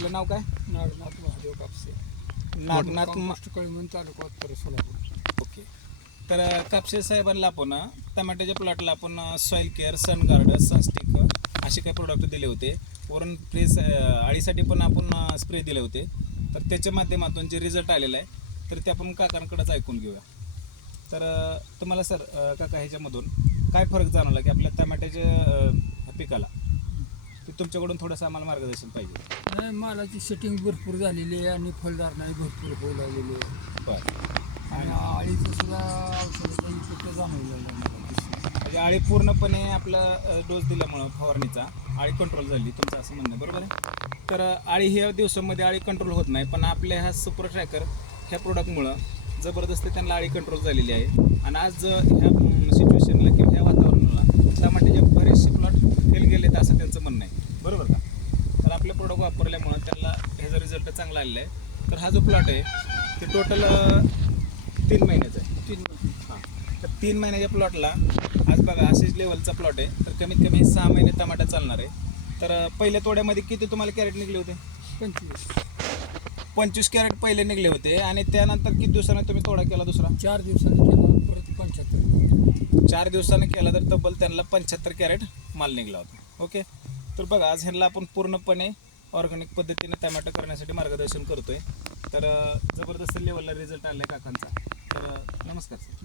आपलं नाव काय? नागनाथ महादेव कापसे, नागनाथ कळमन तालुका उत्तर सोलापूर. ओके. तर कापसे साहेबांना आपण टमाट्याच्या प्लॉटला आपण सॉईल केअर, सनगार्ड, सनस्टिक असे काही प्रोडक्ट दिले होते. वरून प्रेस आळीसाठी पण आपण स्प्रे दिले होते. तर त्याच्या माध्यमातून जे रिझल्ट आलेला आहे तर ते आपण काकांकडेच ऐकून घेऊया. तर तुम्हाला सर काका ह्याच्यामधून काय फरक जाणवला की आपल्या टमाट्याच्या पिकाला, ते तुमच्याकडून थोडंसं आम्हाला मार्गदर्शन पाहिजे. नाही, मालाची सेटिंग भरपूर झालेली आहे आणि फळदार नाही भरपूर होऊ लागलेली आहे. बरं. आणि आळीचं सुद्धा औषधाचा इफेक्ट जाणवलेला आहे मला दिसून. म्हणजे आळी पूर्णपणे आपला डोस दिल्यामुळं फवारणीचा आळी कंट्रोल झाली, तुमचं असं म्हणणं आहे, बरोबर आहे? तर आळी ह्या दिवसामध्ये आळी कंट्रोल होत नाही, पण आपल्या ह्या सुपर ट्रॅकर ह्या प्रोडक्टमुळं जबरदस्ती त्यांना आळी कंट्रोल झालेली आहे. आणि आज ह्या सिच्युएशनला किंवा ह्या वातावरणाला टमाट्याचे बरेचसे प्लॉट फेल गेलेत असं त्यांचं म्हणणं आहे, बरोबर का? तर आपले प्रोडक्ट वापरल्यामुळं त्यांना ह्याचा रिझल्ट चांगला आलेला आहे. तर हा जो प्लॉट आहे ते टोटल 3 महिन्याचा आहे. 3 महिने. हां, तर 3 महिन्याच्या प्लॉटला आज बघा असेच लेवलचा प्लॉट आहे. तर कमीत कमी 6 महिने टमाटा चालणार आहे. तर पहिल्या तोड्यामध्ये किती तुम्हाला कॅरेट निघले होते? 25 कॅरेट पहिले निघले होते. आणि त्यानंतर किती दिवसांनी तुम्ही तोडा केला दुसरा? 4 दिवसांनी केला, परत 75. 4 दिवसांनी केला तर तब्बल त्यांना 75 कॅरेट माल निघला होता. ओके. तर बघा आज ह्यांना आपण पूर्णपणे ऑर्गॅनिक पद्धतीने टमाटा करण्यासाठी मार्गदर्शन करतोय. तर जबरदस्त लेवलला रिझल्ट आला आहे काकांचा. तर नमस्कार सर.